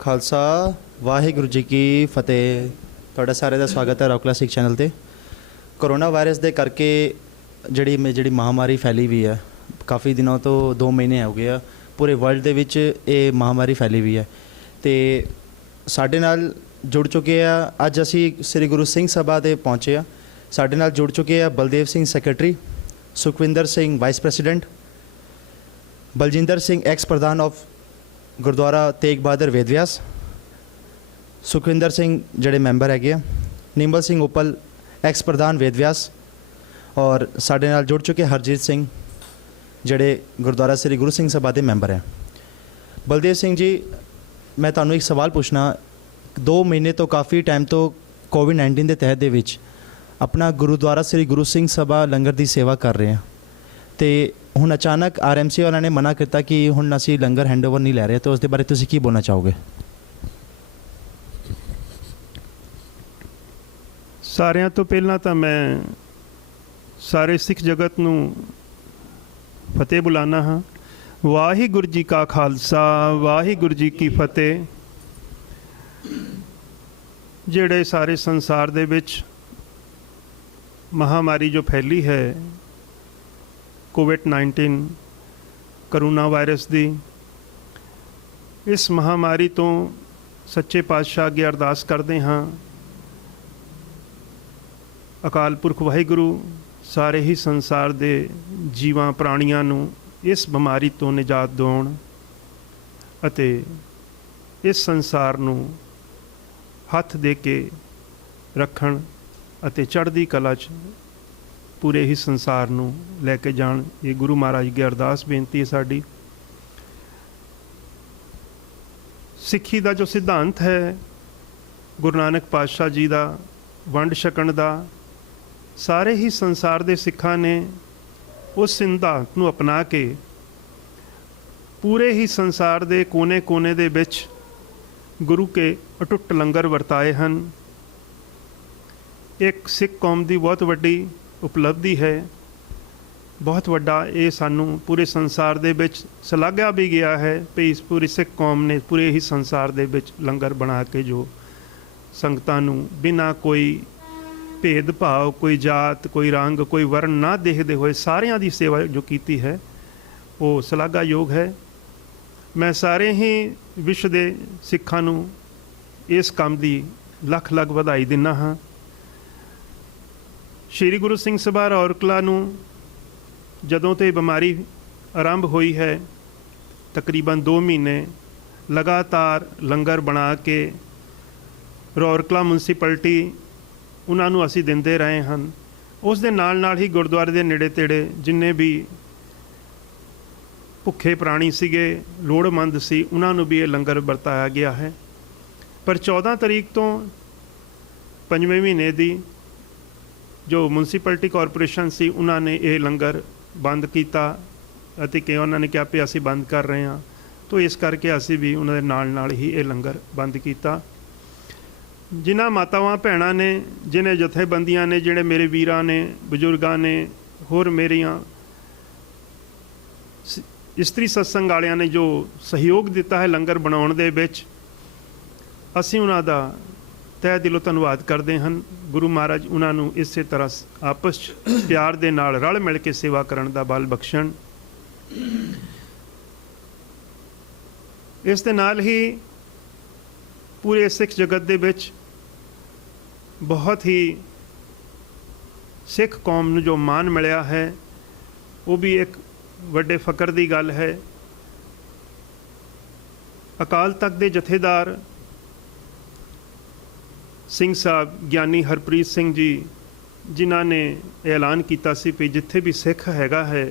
ਖਾਲਸਾ ਵਾਹਿਗੁਰੂ ਜੀ ਕੀ ਫਤਿਹ। ਤੁਹਾਡਾ ਸਾਰਿਆਂ ਦਾ ਸਵਾਗਤ ਹੈ ਰੌਕ ਕਲਾਸਿਕ ਚੈਨਲ ਤੇ। ਕੋਰੋਨਾ ਵਾਇਰਸ ਦੇ ਕਰਕੇ ਜਿਹੜੀ ਮਹਾਮਾਰੀ ਫੈਲੀ ਵੀ ਹੈ, ਕਾਫੀ ਦਿਨਾਂ ਤੋਂ 2 ਮਹੀਨੇ ਹੋ ਗਏ ਆ, ਪੂਰੇ ਵਰਲਡ ਦੇ ਵਿੱਚ ਇਹ ਮਹਾਮਾਰੀ ਫੈਲੀ ਵੀ ਹੈ। ਤੇ ਸਾਡੇ ਨਾਲ ਜੁੜ ਚੁੱਕੇ ਆ, ਅੱਜ ਅਸੀਂ ਸ੍ਰੀ ਗੁਰੂ ਸਿੰਘ ਸਭਾ ਦੇ ਪਹੁੰਚੇ ਆ। ਸਾਡੇ ਨਾਲ ਜੁੜ ਚੁੱਕੇ ਆ Baldev Singh secretary, Sukhwinder Singh vice president, Baljinder Singh ex ਪ੍ਰਧਾਨ ਆਫ ਗੁਰਦੁਆਰਾ ਤੇਗ ਬਹਾਦਰ ਵੇਦ ਵਿਆਸ, ਸੁਖਵਿੰਦਰ ਸਿੰਘ ਜਿਹੜੇ ਮੈਂਬਰ ਹੈਗੇ ਆ, ਨਿੰਬਲ ਸਿੰਘ ਉਪਲ ਐਕਸ ਪ੍ਰਧਾਨ ਵੇਦ ਵਿਆਸ, ਔਰ ਸਾਡੇ ਨਾਲ ਜੁੜ ਚੁੱਕੇ ਹਰਜੀਤ ਸਿੰਘ ਜਿਹੜੇ ਗੁਰਦੁਆਰਾ ਸ੍ਰੀ ਗੁਰੂ ਸਿੰਘ ਸਭਾ ਦੇ ਮੈਂਬਰ ਹੈ। ਬਲਦੇਵ ਸਿੰਘ ਜੀ, ਮੈਂ ਤੁਹਾਨੂੰ ਇੱਕ ਸਵਾਲ ਪੁੱਛਣਾ। 2 ਮਹੀਨੇ ਤੋਂ ਕਾਫੀ ਟਾਈਮ ਤੋਂ ਕੋਵਿਡ-19 ਦੇ ਤਹਿਤ ਦੇ ਵਿੱਚ ਆਪਣਾ ਗੁਰਦੁਆਰਾ ਸ੍ਰੀ ਗੁਰੂ ਸਿੰਘ ਸਭਾ ਲੰਗਰ ਦੀ ਸੇਵਾ ਕਰ ਰਹੇ ਹਾਂ, ਅਤੇ ਹੁਣ ਅਚਾਨਕ RMC ਵਾਲਿਆਂ ਨੇ ਮਨਾ ਕੀਤਾ ਕਿ ਹੁਣ ਅਸੀਂ ਲੰਗਰ ਹੈਂਡਓਵਰ ਨਹੀਂ ਲੈ ਰਹੇ, ਤਾਂ ਉਸ ਦੇ ਬਾਰੇ ਤੁਸੀਂ ਕੀ ਬੋਲਣਾ ਚਾਹੋਗੇ? ਸਾਰਿਆਂ ਤੋਂ ਪਹਿਲਾਂ ਤਾਂ ਮੈਂ ਸਾਰੇ ਸਿੱਖ ਜਗਤ ਨੂੰ ਫਤਿਹ ਬੁਲਾਉਂਦਾ ਹਾਂ। ਵਾਹਿਗੁਰੂ ਜੀ ਕਾ ਖਾਲਸਾ, ਵਾਹਿਗੁਰੂ ਜੀ ਕੀ ਫਤਿਹ। ਜਿਹੜੇ ਸਾਰੇ ਸੰਸਾਰ ਦੇ ਵਿੱਚ ਮਹਾਮਾਰੀ ਜੋ ਫੈਲੀ ਹੈ ਕੋਵਿਡ-19 ਕਰੋਨਾ ਵਾਇਰਸ ਦੀ, ਇਸ ਮਹਾਮਾਰੀ ਤੋਂ ਸੱਚੇ ਪਾਤਸ਼ਾਹ ਅੱਗੇ ਅਰਦਾਸ ਕਰਦੇ ਹਾਂ, ਅਕਾਲ ਪੁਰਖ ਵਾਹਿਗੁਰੂ ਸਾਰੇ ਹੀ ਸੰਸਾਰ ਦੇ ਜੀਵਾਂ ਪ੍ਰਾਣੀਆਂ ਨੂੰ ਇਸ ਬਿਮਾਰੀ ਤੋਂ ਨਿਜਾਤ ਦਿਵਾਉਣ ਅਤੇ ਇਸ ਸੰਸਾਰ ਨੂੰ ਹੱਥ ਦੇ ਕੇ ਰੱਖਣ ਅਤੇ ਚੜ੍ਹਦੀ ਕਲਾ 'ਚ ਪੂਰੇ ਹੀ ਸੰਸਾਰ ਨੂੰ ਲੈ ਕੇ ਜਾਣ। ਇਹ ਗੁਰੂ ਮਹਾਰਾਜ ਅੱਗੇ ਅਰਦਾਸ ਬੇਨਤੀ ਹੈ ਸਾਡੀ। ਸਿੱਖੀ ਦਾ ਜੋ ਸਿਧਾਂਤ ਹੈ ਗੁਰੂ ਨਾਨਕ ਪਾਤਸ਼ਾਹ ਜੀ ਦਾ ਵੰਡ ਛਕਣ ਦਾ, ਸਾਰੇ ਹੀ ਸੰਸਾਰ ਦੇ ਸਿੱਖਾਂ ਨੇ ਉਸ ਸਿਧਾਂਤ ਨੂੰ ਅਪਣਾ ਕੇ ਪੂਰੇ ਹੀ ਸੰਸਾਰ ਦੇ ਕੋਨੇ-ਕੋਨੇ ਦੇ ਵਿੱਚ ਗੁਰੂ ਕੇ ਅਟੁੱਟ ਲੰਗਰ ਵਰਤਾਏ ਹਨ। ਇੱਕ ਸਿੱਖ ਕੌਮ ਦੀ ਬਹੁਤ ਵੱਡੀ ਉਪਲਬਧੀ ਹੈ, ਬਹੁਤ ਵੱਡਾ ਇਹ ਸਾਨੂੰ ਪੂਰੇ ਸੰਸਾਰ ਦੇ ਵਿੱਚ ਸ਼ਲਾਘਿਆ ਵੀ ਗਿਆ ਹੈ ਵੀ ਇਸ ਪੂਰੀ ਸਿੱਖ ਕੌਮ ਨੇ ਪੂਰੇ ਹੀ ਸੰਸਾਰ ਦੇ ਵਿੱਚ ਲੰਗਰ ਬਣਾ ਕੇ ਜੋ ਸੰਗਤਾਂ ਨੂੰ ਬਿਨਾਂ ਕੋਈ ਭੇਦਭਾਵ, ਕੋਈ ਜਾਤ, ਕੋਈ ਰੰਗ, ਕੋਈ ਵਰਨ ਨਾ ਦੇਖਦੇ ਹੋਏ ਸਾਰਿਆਂ ਦੀ ਸੇਵਾ ਜੋ ਕੀਤੀ ਹੈ ਉਹ ਸ਼ਲਾਘਾਯੋਗ ਹੈ। ਮੈਂ ਸਾਰੇ ਹੀ ਵਿਸ਼ਵ ਦੇ ਸਿੱਖਾਂ ਨੂੰ ਇਸ ਕੰਮ ਦੀ ਲੱਖ ਲੱਖ ਵਧਾਈ ਦਿੰਦਾ ਹਾਂ। ਸ਼੍ਰੀ ਗੁਰੂ ਸਿੰਘ ਸਭਾ ਰੌਰਕਲਾ ਨੂੰ ਜਦੋਂ ਤੋਂ ਇਹ ਬਿਮਾਰੀ ਆਰੰਭ ਹੋਈ ਹੈ, ਤਕਰੀਬਨ 2 ਮਹੀਨੇ ਲਗਾਤਾਰ ਲੰਗਰ ਬਣਾ ਕੇ ਰੌਰਕਲਾ ਮਿਊਨਸਿਪੈਲਿਟੀ ਉਹਨਾਂ ਨੂੰ ਅਸੀਂ ਦਿੰਦੇ ਰਹੇ ਹਨ। ਉਸ ਦੇ ਨਾਲ ਨਾਲ ਹੀ ਗੁਰਦੁਆਰੇ ਦੇ ਨੇੜੇ ਤੇੜੇ ਜਿੰਨੇ ਵੀ ਭੁੱਖੇ ਪ੍ਰਾਣੀ ਸੀਗੇ, ਲੋੜਵੰਦ ਸੀ, ਉਹਨਾਂ ਨੂੰ ਵੀ ਇਹ ਲੰਗਰ ਵਰਤਾਇਆ ਗਿਆ ਹੈ। ਪਰ 14 ਤਰੀਕ ਤੋਂ 5ਵੇਂ ਮਹੀਨੇ ਦੀ ਜੋ ਮਿਊਨਸਿਪੈਲਿਟੀ ਕਾਰਪੋਰੇਸ਼ਨ ਸੀ ਉਹਨਾਂ ਨੇ ਇਹ ਲੰਗਰ ਬੰਦ ਕੀਤਾ ਅਤੇ ਕਿ ਉਹਨਾਂ ਨੇ ਕਿਹਾ ਵੀ ਅਸੀਂ ਬੰਦ ਕਰ ਰਹੇ ਹਾਂ, ਤਾਂ ਇਸ ਕਰਕੇ ਅਸੀਂ ਵੀ ਉਹਨਾਂ ਦੇ ਨਾਲ ਨਾਲ ਹੀ ਇਹ ਲੰਗਰ ਬੰਦ ਕੀਤਾ। ਜਿਨ੍ਹਾਂ ਮਾਤਾਵਾਂ ਭੈਣਾਂ ਨੇ, ਜਿਹਨੇ ਜਥੇਬੰਦੀਆਂ ਨੇ, ਜਿਹੜੇ ਮੇਰੇ ਵੀਰਾਂ ਨੇ, ਬਜ਼ੁਰਗਾਂ ਨੇ, ਹੋਰ ਮੇਰੀਆਂ ਇਸਤਰੀ ਸਤਸੰਗ ਵਾਲਿਆਂ ਨੇ ਜੋ ਸਹਿਯੋਗ ਦਿੱਤਾ ਹੈ ਲੰਗਰ ਬਣਾਉਣ ਦੇ ਵਿੱਚ, ਅਸੀਂ ਉਹਨਾਂ ਦਾ ਤਹਿ ਦਿਲੋਂ ਧੰਨਵਾਦ ਕਰਦੇ ਹਨ। ਗੁਰੂ ਮਹਾਰਾਜ ਉਹਨਾਂ ਨੂੰ ਇਸੇ ਤਰ੍ਹਾਂ ਆਪਸ 'ਚ ਪਿਆਰ ਦੇ ਨਾਲ ਰਲ ਮਿਲ ਕੇ ਸੇਵਾ ਕਰਨ ਦਾ ਬਲ ਬਖਸ਼ਣ। ਇਸ ਦੇ ਨਾਲ ਹੀ ਪੂਰੇ ਸਿੱਖ ਜਗਤ ਦੇ ਵਿੱਚ ਬਹੁਤ ਹੀ ਸਿੱਖ ਕੌਮ ਨੂੰ ਜੋ ਮਾਣ ਮਿਲਿਆ ਹੈ ਉਹ ਵੀ ਇੱਕ ਵੱਡੇ ਫ਼ਕਰ ਦੀ ਗੱਲ ਹੈ। ਅਕਾਲ ਤਖਤ ਦੇ ਜਥੇਦਾਰ ਸਿੰਘ ਸਾਹਿਬ ਗਿਆਨੀ ਹਰਪ੍ਰੀਤ ਸਿੰਘ ਜੀ, ਜਿਨ੍ਹਾਂ ਨੇ ਐਲਾਨ ਕੀਤਾ ਸੀ ਵੀ ਜਿੱਥੇ ਵੀ ਸਿੱਖ ਹੈਗਾ ਹੈ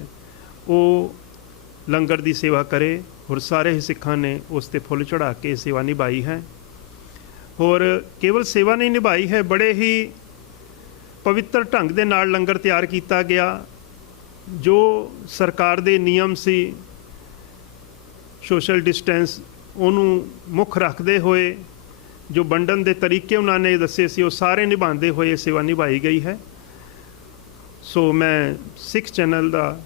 ਉਹ ਲੰਗਰ ਦੀ ਸੇਵਾ ਕਰੇ, ਔਰ ਸਾਰੇ ਹੀ ਸਿੱਖਾਂ ਨੇ ਉਸ 'ਤੇ ਫੁੱਲ ਚੜ੍ਹਾ ਕੇ ਸੇਵਾ ਨਿਭਾਈ ਹੈ। ਔਰ ਕੇਵਲ ਸੇਵਾ ਨਹੀਂ ਨਿਭਾਈ ਹੈ, ਬੜੇ ਹੀ ਪਵਿੱਤਰ ਢੰਗ ਦੇ ਨਾਲ ਲੰਗਰ ਤਿਆਰ ਕੀਤਾ ਗਿਆ। ਜੋ ਸਰਕਾਰ ਦੇ ਨਿਯਮ ਸੀ, ਸੋਸ਼ਲ ਡਿਸਟੈਂਸ, ਉਹਨੂੰ ਮੁੱਖ ਰੱਖਦੇ ਹੋਏ ਜੋ ਵੰਡਣ ਦੇ ਤਰੀਕੇ ਉਹਨਾਂ ਨੇ ਦੱਸੇ ਸੀ ਉਹ ਸਾਰੇ ਨਿਭਾਉਂਦੇ ਹੋਏ ਸੇਵਾ ਨਿਭਾਈ ਗਈ ਹੈ। ਸੋ ਮੈਂ ਸਿੱਖ ਚੈਨਲ ਦਾ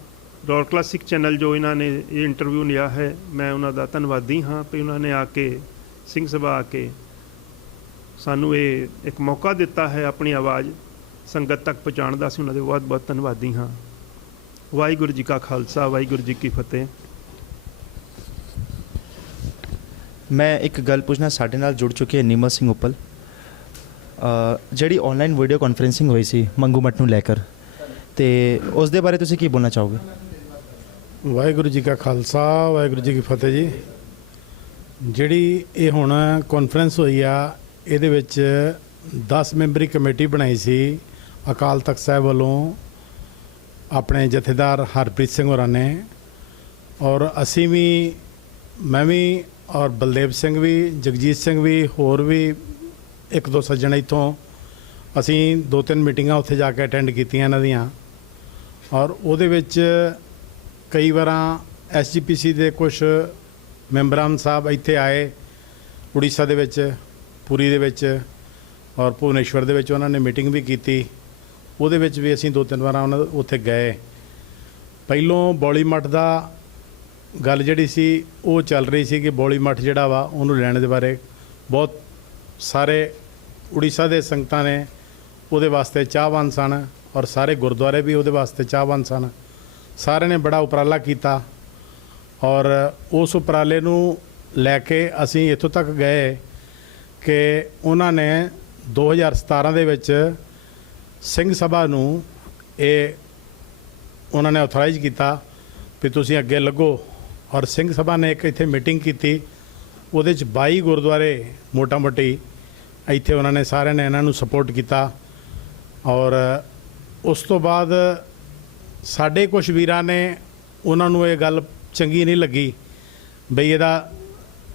ਰੌਕ ਕਲਾਸਿਕ ਚੈਨਲ ਜੋ ਇਹਨਾਂ ਨੇ ਇਹ ਇੰਟਰਵਿਊ ਲਿਆ ਹੈ, ਮੈਂ ਉਹਨਾਂ ਦਾ ਧੰਨਵਾਦੀ ਹਾਂ ਵੀ ਉਹਨਾਂ ਨੇ ਆ ਕੇ ਸਿੰਘ ਸਭਾ ਆ ਕੇ ਸਾਨੂੰ ਇਹ ਇੱਕ ਮੌਕਾ ਦਿੱਤਾ ਹੈ ਆਪਣੀ ਆਵਾਜ਼ ਸੰਗਤ ਤੱਕ ਪਹੁੰਚਾਉਣ ਦਾ। ਅਸੀਂ ਉਹਨਾਂ ਦੇ ਬਹੁਤ ਬਹੁਤ ਧੰਨਵਾਦੀ ਹਾਂ। ਵਾਹਿਗੁਰੂ ਜੀ ਕਾ ਖਾਲਸਾ, ਵਾਹਿਗੁਰੂ ਜੀ ਕੀ ਫਤਿਹ। ਮੈਂ ਇੱਕ ਗੱਲ ਪੁੱਛਣਾ, ਸਾਡੇ ਨਾਲ ਜੁੜ ਚੁੱਕੇ ਨਿਮਰ ਸਿੰਘ ਉੱਪਲ, ਜਿਹੜੀ ਆਨਲਾਈਨ ਵੀਡੀਓ ਕਾਨਫਰੰਸਿੰਗ ਹੋਈ ਸੀ ਮੰਗੂ ਮੱਠ ਨੂੰ ਲੈ ਕੇ, ਤੇ ਉਸ ਦੇ ਬਾਰੇ ਤੁਸੀਂ ਕੀ ਬੋਲਣਾ ਚਾਹੋਗੇ? ਵਾਹਿਗੁਰੂ ਜੀ ਕਾ ਖਾਲਸਾ, ਵਾਹਿਗੁਰੂ ਜੀ ਕੀ ਫਤਿਹ ਜੀ। ਜਿਹੜੀ ਇਹ ਹੁਣ ਕਾਨਫਰੰਸ ਹੋਈ ਆ, ਇਹਦੇ ਵਿੱਚ 10 ਮੈਂਬਰੀ ਕਮੇਟੀ ਬਣਾਈ ਸੀ ਅਕਾਲ ਤਖਤ ਸਾਹਿਬ ਵੱਲੋਂ ਆਪਣੇ ਜਥੇਦਾਰ ਹਰਪ੍ਰੀਤ ਸਿੰਘ ਹੋਰਾਂ ਨੇ, ਔਰ ਅਸੀਂ ਵੀ, ਮੈਂ ਵੀ ਔਰ ਬਲਦੇਵ ਸਿੰਘ ਵੀ, ਜਗਜੀਤ ਸਿੰਘ ਵੀ, ਹੋਰ ਵੀ ਇੱਕ ਦੋ ਸੱਜਣ ਇੱਥੋਂ, ਅਸੀਂ 2-3 ਮੀਟਿੰਗਾਂ ਉੱਥੇ ਜਾ ਕੇ ਅਟੈਂਡ ਕੀਤੀਆਂ ਇਹਨਾਂ ਦੀਆਂ। ਔਰ ਉਹਦੇ ਵਿੱਚ ਕਈ ਵਾਰਾਂ SGPC ਦੇ ਕੁਝ ਮੈਂਬਰਾਂ ਸਾਹਿਬ ਇੱਥੇ ਆਏ ਉੜੀਸਾ ਦੇ ਵਿੱਚ, ਪੁਰੀ ਦੇ ਵਿੱਚ ਔਰ ਭੁਵਨੇਸ਼ਵਰ ਦੇ ਵਿੱਚ, ਉਹਨਾਂ ਨੇ ਮੀਟਿੰਗ ਵੀ ਕੀਤੀ। ਉਹਦੇ ਵਿੱਚ ਵੀ ਅਸੀਂ 2-3 ਵਾਰਾਂ ਉਹਨਾਂ ਉੱਥੇ ਗਏ। ਪਹਿਲੋਂ ਬੌਲੀ ਮੱਠ ਦਾ ਗੱਲ ਜਿਹੜੀ ਸੀ ਉਹ ਚੱਲ ਰਹੀ ਸੀ ਕਿ ਬੌਲੀ ਮੱਠ ਜਿਹੜਾ ਵਾ ਉਹਨੂੰ ਲੈਣ ਦੇ ਬਾਰੇ ਬਹੁਤ ਸਾਰੇ ਉੜੀਸਾ ਦੇ ਸੰਗਤਾਂ ਨੇ ਉਹਦੇ ਵਾਸਤੇ ਚਾਹਵਾਨ ਸਨ, ਔਰ ਸਾਰੇ ਗੁਰਦੁਆਰੇ ਵੀ ਉਹਦੇ ਵਾਸਤੇ ਚਾਹਵਾਨ ਸਨ। ਸਾਰਿਆਂ ਨੇ ਬੜਾ ਉਪਰਾਲਾ ਕੀਤਾ, ਔਰ ਉਸ ਉਪਰਾਲੇ ਨੂੰ ਲੈ ਕੇ ਅਸੀਂ ਇੱਥੋਂ ਤੱਕ ਗਏ ਕਿ ਉਹਨਾਂ ਨੇ 2017 ਦੇ ਵਿੱਚ ਸਿੰਘ ਸਭਾ ਨੂੰ ਇਹ ਉਹਨਾਂ ਨੇ ਆਥੋਰਾਈਜ਼ ਕੀਤਾ ਵੀ ਤੁਸੀਂ ਅੱਗੇ ਲੱਗੋ। ਔਰ ਸਿੰਘ ਸਭਾ ਨੇ ਇੱਕ ਇੱਥੇ ਮੀਟਿੰਗ ਕੀਤੀ, ਉਹਦੇ 'ਚ 22 ਗੁਰਦੁਆਰੇ ਮੋਟਾ ਮੋਟੀ ਇੱਥੇ ਉਹਨਾਂ ਨੇ ਸਾਰਿਆਂ ਨੇ ਇਹਨਾਂ ਨੂੰ ਸਪੋਰਟ ਕੀਤਾ। ਔਰ ਉਸ ਤੋਂ ਬਾਅਦ ਸਾਡੇ ਕੁਝ ਵੀਰਾਂ ਨੇ, ਉਹਨਾਂ ਨੂੰ ਇਹ ਗੱਲ ਚੰਗੀ ਨਹੀਂ ਲੱਗੀ ਬਈ ਇਹਦਾ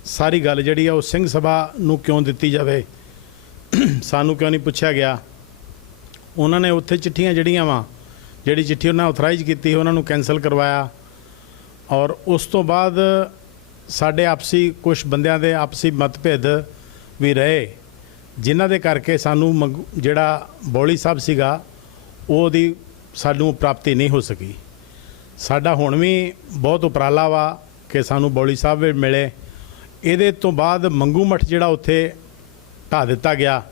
ਸਾਰੀ ਗੱਲ ਜਿਹੜੀ ਆ ਉਹ ਸਿੰਘ ਸਭਾ ਨੂੰ ਕਿਉਂ ਦਿੱਤੀ ਜਾਵੇ, ਸਾਨੂੰ ਕਿਉਂ ਨਹੀਂ ਪੁੱਛਿਆ ਗਿਆ। ਉਹਨਾਂ ਨੇ ਉੱਥੇ ਚਿੱਠੀਆਂ ਜਿਹੜੀਆਂ ਵਾ, ਜਿਹੜੀ ਚਿੱਠੀ ਉਹਨਾਂ ਆਥੋਰਾਈਜ਼ ਕੀਤੀ ਉਹਨਾਂ ਨੂੰ ਕੈਂਸਲ ਕਰਵਾਇਆ। ਔਰ ਉਸ ਤੋਂ ਬਾਅਦ ਸਾਡੇ ਆਪਸੀ ਕੁਝ ਬੰਦਿਆਂ ਦੇ ਆਪਸੀ ਮਤਭੇਦ ਵੀ ਰਹੇ, ਜਿਨ੍ਹਾਂ ਦੇ ਕਰਕੇ ਸਾਨੂੰ ਜਿਹੜਾ ਬੌਲੀ ਸਾਹਿਬ ਸੀਗਾ ਉਹਦੀ ਸਾਨੂੰ ਪ੍ਰਾਪਤੀ ਨਹੀਂ ਹੋ ਸਕੀ। ਸਾਡਾ ਹੁਣ ਵੀ ਬਹੁਤ ਉਪਰਾਲਾ ਵਾ ਕਿ ਸਾਨੂੰ ਬੌਲੀ ਸਾਹਿਬ ਵੀ ਮਿਲੇ। ਇਹਦੇ ਤੋਂ ਬਾਅਦ ਮੰਗੂ ਮੱਠ ਜਿਹੜਾ ਉੱਥੇ ਢਾਹ ਦਿੱਤਾ ਗਿਆ,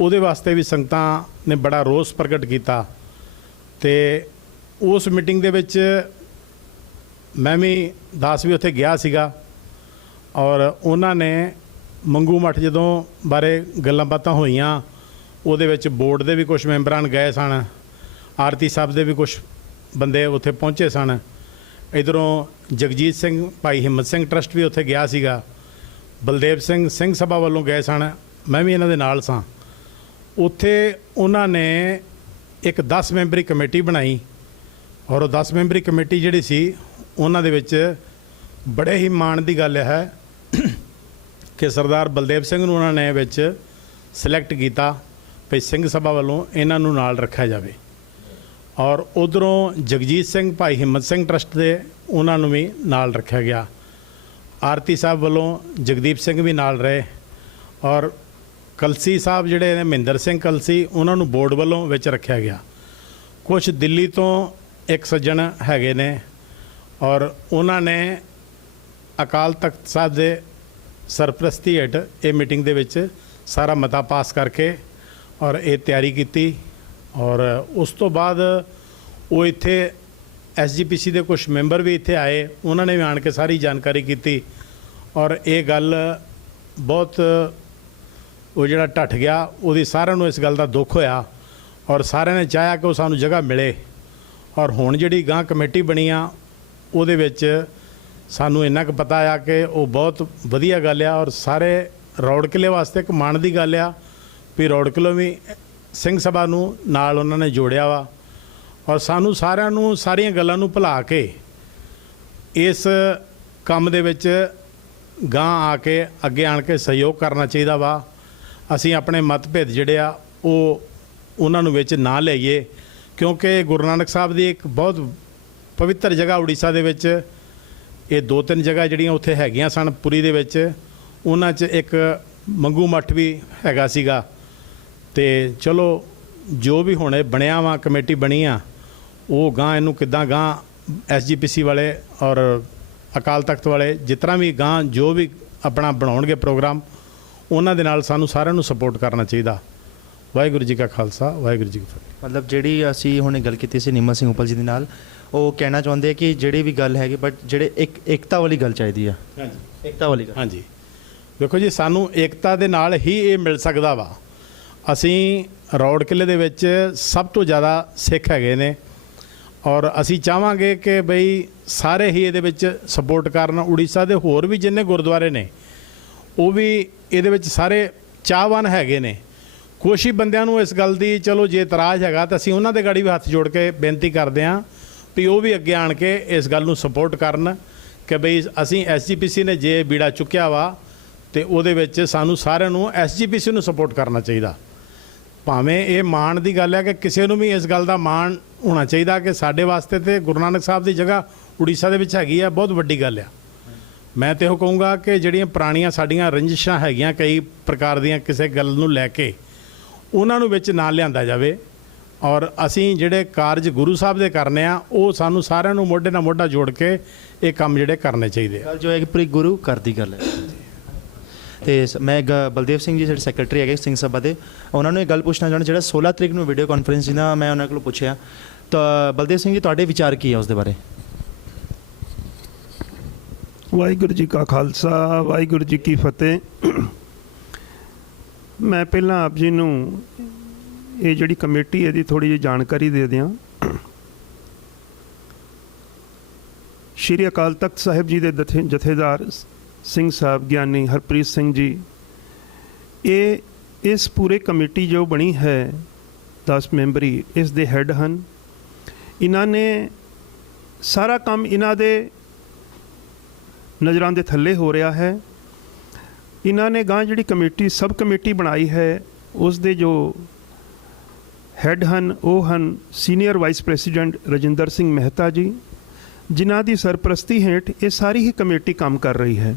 ਉਹਦੇ ਵਾਸਤੇ ਵੀ ਸੰਗਤਾਂ ਨੇ ਬੜਾ ਰੋਸ ਪ੍ਰਗਟ ਕੀਤਾ। ਤੇ ਉਸ ਮੀਟਿੰਗ ਦੇ ਵਿੱਚ ਮੈਂ ਵੀ ਦਾਸ ਵੀ ਉੱਥੇ ਗਿਆ ਸੀਗਾ, ਔਰ ਉਹਨਾਂ ਨੇ ਮੰਗੂ ਮੱਠ ਜਦੋਂ ਬਾਰੇ ਗੱਲਾਂ ਬਾਤਾਂ ਹੋਈਆਂ, ਉਹਦੇ ਵਿੱਚ ਬੋਰਡ ਦੇ ਵੀ ਕੁਝ ਮੈਂਬਰਾਂ ਗਏ ਸਨ, ਆਰਤੀ ਸਾਹਿਬ ਦੇ ਵੀ ਕੁਝ ਬੰਦੇ ਉੱਥੇ ਪਹੁੰਚੇ ਸਨ। ਇੱਧਰੋਂ ਜਗਜੀਤ ਸਿੰਘ ਭਾਈ ਹਿੰਮਤ ਸਿੰਘ ਟਰਸਟ ਵੀ ਉੱਥੇ ਗਿਆ ਸੀਗਾ, ਬਲਦੇਵ ਸਿੰਘ ਸਿੰਘ ਸਭਾ ਵੱਲੋਂ ਗਏ ਸਨ, ਮੈਂ ਵੀ ਇਹਨਾਂ ਦੇ ਨਾਲ ਸਾਂ। ਉੱਥੇ ਉਹਨਾਂ ਨੇ ਇੱਕ 10 ਮੈਂਬਰੀ ਕਮੇਟੀ ਬਣਾਈ, ਔਰ ਉਹ 10 ਮੈਂਬਰੀ ਕਮੇਟੀ ਜਿਹੜੀ ਸੀ ਉਹਨਾਂ ਦੇ ਵਿੱਚ ਬੜੇ ਹੀ ਮਾਣ ਦੀ ਗੱਲ ਹੈ ਕਿ ਸਰਦਾਰ ਬਲਦੇਵ ਸਿੰਘ ਨੂੰ ਉਹਨਾਂ ਨੇ ਵਿੱਚ ਸਿਲੈਕਟ ਕੀਤਾ ਵੀ ਸਿੰਘ ਸਭਾ ਵੱਲੋਂ ਇਹਨਾਂ ਨੂੰ ਨਾਲ ਰੱਖਿਆ ਜਾਵੇ। ਔਰ ਉਧਰੋਂ ਜਗਜੀਤ ਸਿੰਘ ਭਾਈ ਹਿੰਮਤ ਸਿੰਘ ਟਰਸਟ ਦੇ ਉਹਨਾਂ ਨੂੰ ਵੀ ਨਾਲ ਰੱਖਿਆ ਗਿਆ। ਆਰਤੀ ਸਾਹਿਬ ਵੱਲੋਂ ਜਗਦੀਪ ਸਿੰਘ ਵੀ ਨਾਲ ਰਹੇ, ਔਰ ਕਲਸੀ ਸਾਹਿਬ ਜਿਹੜੇ ਨੇ ਮਹਿੰਦਰ ਸਿੰਘ ਕਲਸੀ, ਉਹਨਾਂ ਨੂੰ ਬੋਰਡ ਵੱਲੋਂ ਵਿੱਚ ਰੱਖਿਆ ਗਿਆ। ਕੁਝ ਦਿੱਲੀ ਤੋਂ ਇੱਕ ਸੱਜਣ ਹੈਗੇ ਨੇ, ਔਰ ਉਹਨਾਂ ਨੇ ਅਕਾਲ ਤਖਤ ਸਾਹਿਬ ਦੇ ਸਰਪ੍ਰਸਤੀ ਹੇਠ ਇਹ ਮੀਟਿੰਗ ਦੇ ਵਿੱਚ ਸਾਰਾ ਮਤਾ ਪਾਸ ਕਰਕੇ ਔਰ ਇਹ ਤਿਆਰੀ ਕੀਤੀ। ਔਰ ਉਸ ਤੋਂ ਬਾਅਦ ਉਹ ਇੱਥੇ SGPC ਦੇ ਕੁਝ ਮੈਂਬਰ ਵੀ ਇੱਥੇ ਆਏ, ਉਹਨਾਂ ਨੇ ਵੀ ਆਣ ਕੇ ਸਾਰੀ ਜਾਣਕਾਰੀ ਕੀਤੀ। ਔਰ ਇਹ ਗੱਲ ਬਹੁਤ ਉਹ ਜਿਹੜਾ ਢੱਠ ਗਿਆ, ਉਹਦੀ ਸਾਰਿਆਂ ਨੂੰ ਇਸ ਗੱਲ ਦਾ ਦੁੱਖ ਹੋਇਆ, ਔਰ ਸਾਰਿਆਂ ਨੇ ਚਾਹਿਆ ਕਿ ਉਹ ਸਾਨੂੰ ਜਗ੍ਹਾ ਮਿਲੇ। ਔਰ ਹੁਣ ਜਿਹੜੀ ਗਾਂ ਕਮੇਟੀ ਬਣੀ ਆ, ਉਹਦੇ ਵਿੱਚ ਸਾਨੂੰ ਇੰਨਾ ਕੁ ਪਤਾ ਆ ਕਿ ਉਹ ਬਹੁਤ ਵਧੀਆ ਗੱਲ ਆ, ਔਰ ਸਾਰੇ ਰੌੜ ਕਿਲੇ ਵਾਸਤੇ ਇੱਕ ਮਾਣ ਦੀ ਗੱਲ ਆ ਵੀ ਰੌੜ ਕਿਲੋਂ ਵੀ ਸਿੰਘ ਸਭਾ ਨੂੰ ਨਾਲ ਉਹਨਾਂ ਨੇ ਜੋੜਿਆ ਵਾ। ਔਰ ਸਾਨੂੰ ਸਾਰਿਆਂ ਨੂੰ ਸਾਰੀਆਂ ਗੱਲਾਂ ਨੂੰ ਭੁਲਾ ਕੇ ਇਸ ਕੰਮ ਦੇ ਵਿੱਚ ਗਾਂ ਆ ਕੇ ਅੱਗੇ ਆਣ ਕੇ ਸਹਿਯੋਗ ਕਰਨਾ ਚਾਹੀਦਾ ਵਾ। ਅਸੀਂ ਆਪਣੇ ਮਤਭੇਦ ਜਿਹੜੇ ਆ ਉਹ ਉਹਨਾਂ ਨੂੰ ਵਿੱਚ ਨਾ ਲਈਏ, ਕਿਉਂਕਿ ਗੁਰੂ ਨਾਨਕ ਸਾਹਿਬ ਦੀ ਇੱਕ ਬਹੁਤ ਪਵਿੱਤਰ ਜਗ੍ਹਾ ਉੜੀਸਾ ਦੇ ਵਿੱਚ ਇਹ 2-3 ਜਗ੍ਹਾ ਜਿਹੜੀਆਂ ਉੱਥੇ ਹੈਗੀਆਂ ਸਨ ਪੁਰੀ ਦੇ ਵਿੱਚ, ਉਹਨਾਂ 'ਚ ਇੱਕ ਮੰਗੂ ਮੱਠ ਵੀ ਹੈਗਾ ਸੀਗਾ। ਤੇ ਚਲੋ ਜੋ ਵੀ ਹੁਣ ਬਣਿਆ ਵਾ, ਕਮੇਟੀ ਬਣੀ ਆ, ਉਹ ਗਾਂ ਇਹਨੂੰ ਕਿੱਦਾਂ ਗਾਂ SGPC ਵਾਲੇ ਔਰ ਅਕਾਲ ਤਖਤ ਵਾਲੇ ਜਿਸ ਤਰ੍ਹਾਂ ਵੀ ਗਾਂ ਜੋ ਵੀ ਆਪਣਾ ਬਣਾਉਣਗੇ ਪ੍ਰੋਗਰਾਮ, ਉਹਨਾਂ ਦੇ ਨਾਲ ਸਾਨੂੰ ਸਾਰਿਆਂ ਨੂੰ ਸਪੋਰਟ ਕਰਨਾ ਚਾਹੀਦਾ। ਵਾਹਿਗੁਰੂ ਜੀ ਕਾ ਖਾਲਸਾ, ਵਾਹਿਗੁਰੂ ਜੀ ਕੀ ਫਤਿਹ। ਮਤਲਬ ਜਿਹੜੀ ਅਸੀਂ ਹੁਣੇ ਗੱਲ ਕੀਤੀ ਸੀ ਨਿੰਮਾ ਸਿੰਘ ਉਪਲ ਜੀ ਦੇ ਨਾਲ, ਉਹ ਕਹਿਣਾ ਚਾਹੁੰਦੇ ਆ ਕਿ ਜਿਹੜੀ ਵੀ ਗੱਲ ਹੈਗੀ ਬਟ ਜਿਹੜੇ ਏਕਤਾ ਵਾਲੀ ਗੱਲ ਚਾਹੀਦੀ ਆ। ਹਾਂਜੀ, ਏਕਤਾ ਵਾਲੀ ਗੱਲ। ਹਾਂਜੀ, ਦੇਖੋ ਜੀ, ਸਾਨੂੰ ਏਕਤਾ ਦੇ ਨਾਲ ਹੀ ਇਹ ਮਿਲ ਸਕਦਾ ਵਾ। ਅਸੀਂ ਰੌੜ ਕਿਲੇ ਦੇ ਵਿੱਚ ਸਭ ਤੋਂ ਜ਼ਿਆਦਾ ਸਿੱਖ ਹੈਗੇ ਨੇ, ਔਰ ਅਸੀਂ ਚਾਹਾਂਗੇ ਕਿ ਬਈ ਸਾਰੇ ਹੀ ਇਹਦੇ ਵਿੱਚ ਸਪੋਰਟ ਕਰਨ। ਉੜੀਸਾ ਦੇ ਹੋਰ ਵੀ ਜਿੰਨੇ ਗੁਰਦੁਆਰੇ ਨੇ ਉਹ ਵੀ ਇਹਦੇ ਵਿੱਚ ਸਾਰੇ ਚਾਹਵਾਨ ਹੈਗੇ ਨੇ। ਕੁਛ ਹੀ ਬੰਦਿਆਂ ਨੂੰ ਇਸ ਗੱਲ ਦੀ ਚਲੋ ਜੇ ਇਤਰਾਜ਼ ਹੈਗਾ ਤਾਂ ਅਸੀਂ ਉਹਨਾਂ ਦੇ ਗਾੜੀ ਵੀ ਹੱਥ ਜੋੜ ਕੇ ਬੇਨਤੀ ਕਰਦੇ ਹਾਂ ਵੀ ਉਹ ਵੀ ਅੱਗੇ ਆਣ ਕੇ ਇਸ ਗੱਲ ਨੂੰ ਸਪੋਰਟ ਕਰਨ ਕਿ ਬਈ ਅਸੀਂ SGPC ਨੇ ਜੇ ਬੀੜਾ ਚੁੱਕਿਆ ਵਾ ਤੇ ਉਹਦੇ ਵਿੱਚ ਸਾਨੂੰ ਸਾਰਿਆਂ ਨੂੰ SGPC ਨੂੰ ਸਪੋਰਟ ਕਰਨਾ ਚਾਹੀਦਾ। ਭਾਵੇਂ ਇਹ ਮਾਣ ਦੀ ਗੱਲ ਹੈ ਕਿ ਕਿਸੇ ਨੂੰ ਵੀ ਇਸ ਗੱਲ ਦਾ ਮਾਣ ਹੋਣਾ ਚਾਹੀਦਾ ਕਿ ਸਾਡੇ ਵਾਸਤੇ ਤੇ ਗੁਰੂ ਨਾਨਕ ਸਾਹਿਬ ਦੀ ਜਗ੍ਹਾ ਉੜੀਸਾ ਦੇ ਵਿੱਚ ਹੈਗੀ ਆ, ਬਹੁਤ ਵੱਡੀ ਗੱਲ ਆ। ਮੈਂ ਤੇ ਉਹ ਕਹੂੰਗਾ ਕਿ ਜਿਹੜੀਆਂ ਪੁਰਾਣੀਆਂ ਸਾਡੀਆਂ ਰੰਜਿਸ਼ਾਂ ਹੈਗੀਆਂ ਕਈ ਪ੍ਰਕਾਰ ਦੀਆਂ ਕਿਸੇ ਗੱਲ ਨੂੰ ਲੈ ਕੇ, ਉਹਨਾਂ ਨੂੰ ਵਿੱਚ ਨਾ ਲਿਆਂਦਾ ਜਾਵੇ, ਔਰ ਅਸੀਂ ਜਿਹੜੇ ਕਾਰਜ ਗੁਰੂ ਸਾਹਿਬ ਦੇ ਕਰਨੇ ਆ ਉਹ ਸਾਨੂੰ ਸਾਰਿਆਂ ਨੂੰ ਮੋਢੇ ਨਾਲ ਮੋਢਾ ਜੋੜ ਕੇ ਇਹ ਕੰਮ ਜਿਹੜੇ ਕਰਨੇ ਚਾਹੀਦੇ ਆ। ਗੱਲ ਜੋ ਹੈ ਕਿ ਪੂਰੀ ਗੁਰੂ ਘਰ ਦੀ ਗੱਲ ਹੈ। ਤੇ ਮੈਂ ਬਲਦੇਵ ਸਿੰਘ ਜੀ ਜਿਹੜੇ ਸੈਕਟਰੀ ਹੈਗੇ ਸਿੰਘ ਸਭਾ ਦੇ, ਉਹਨਾਂ ਨੂੰ ਇਹ ਗੱਲ ਪੁੱਛਣਾ ਚਾਹੁੰਦਾ ਜਿਹੜਾ 16 ਤਰੀਕ ਨੂੰ ਵੀਡੀਓ ਕਾਨਫਰੰਸ ਸੀ ਨਾ, ਮੈਂ ਉਹਨਾਂ ਕੋਲੋਂ ਪੁੱਛਿਆ ਤਾਂ ਬਲਦੇਵ ਸਿੰਘ ਜੀ ਤੁਹਾਡੇ ਵਿਚਾਰ ਕੀ ਹੈ ਉਸ ਦੇ ਬਾਰੇ? ਵਾਹਿਗੁਰੂ ਜੀ ਕਾ ਖਾਲਸਾ, ਵਾਹਿਗੁਰੂ ਜੀ ਕੀ ਫਤਿਹ। ਮੈਂ ਪਹਿਲਾਂ ਆਪ ਜੀ ਨੂੰ ਇਹ ਜਿਹੜੀ ਕਮੇਟੀ ਇਹਦੀ ਥੋੜ੍ਹੀ ਜਿਹੀ ਜਾਣਕਾਰੀ ਦੇ ਦਿਆਂ। ਸ਼੍ਰੀ ਅਕਾਲ ਤਖਤ ਸਾਹਿਬ ਜੀ ਦੇ ਜਥੇਦਾਰ ਸਿੰਘ ਸਾਹਿਬ ਗਿਆਨੀ ਹਰਪ੍ਰੀਤ ਸਿੰਘ ਜੀ, ਇਹ ਇਸ ਪੂਰੇ ਕਮੇਟੀ ਜੋ ਬਣੀ ਹੈ 10 ਮੈਂਬਰੀ, ਇਸ ਦੇ ਹੈੱਡ ਹਨ। ਇਹਨਾਂ ਨੇ ਸਾਰਾ ਕੰਮ ਇਹਨਾਂ ਦੇ ਨਜ਼ਰਾਂ ਦੇ ਥੱਲੇ ਹੋ ਰਿਹਾ ਹੈ। ਇਹਨਾਂ ਨੇ ਗਾਂ ਜਿਹੜੀ ਕਮੇਟੀ ਸਬ ਕਮੇਟੀ ਬਣਾਈ ਹੈ ਉਸ ਦੇ ਜੋ ਹੈੱਡ ਹਨ ਉਹ ਹਨ senior vice president Rajinder Singh Mehta ਜੀ, ਜਿਨ੍ਹਾਂ ਦੀ ਸਰਪ੍ਰਸਤੀ ਹੇਠ ਇਹ ਸਾਰੀ ਹੀ ਕਮੇਟੀ ਕੰਮ ਕਰ ਰਹੀ ਹੈ।